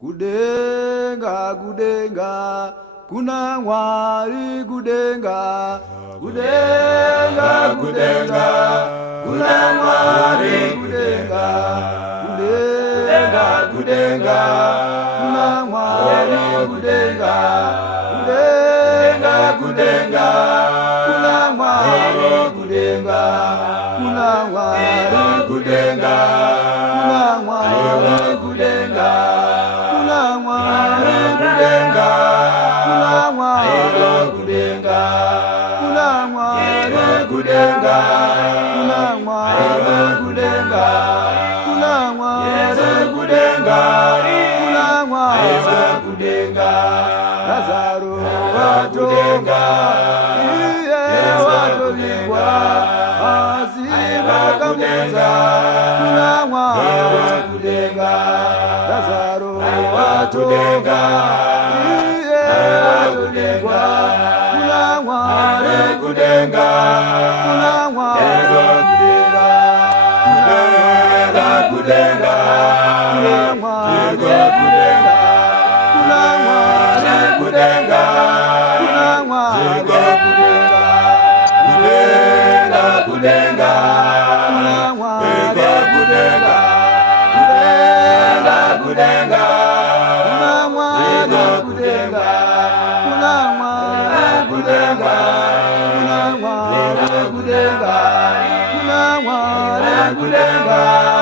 Kudenga, kudenga, kuna Mwari kudenga. Kudenga, kudenga, kuna Mwari kudenga. Kudenga, kudenga, kuna Mwari kudenga. Kudenga, kudenga, kuna Mwari kudenga. Kuna Mwari kudenga. Kuna Mwari kudenga. Kuna Mwari kudenga. Kuna Mwari kudenga. Kuna Mwari kudenga. Kuna Mwari kudenga. Kuna Mwari kudenga. Kuna Mwari kudenga. Lazaro watonga, iye watolibwa, azima kamuza. Kuna Mwari kudenga. Lazaro watonga, iye watolibwa. Kuna Mwari kudenga. Kuna Mwari kudenga. Kudenga, kudenga, kuna Mwari kudenga. Kuna Mwari kudenga. Kuna Mwari kudenga. Kudenga, kudenga, kuna Mwari kudenga. Kudenga, kudenga, kuna Mwari kudenga. Kuna Mwari kudenga. Kuna Mwari kudenga. Kuna Mwari kudenga.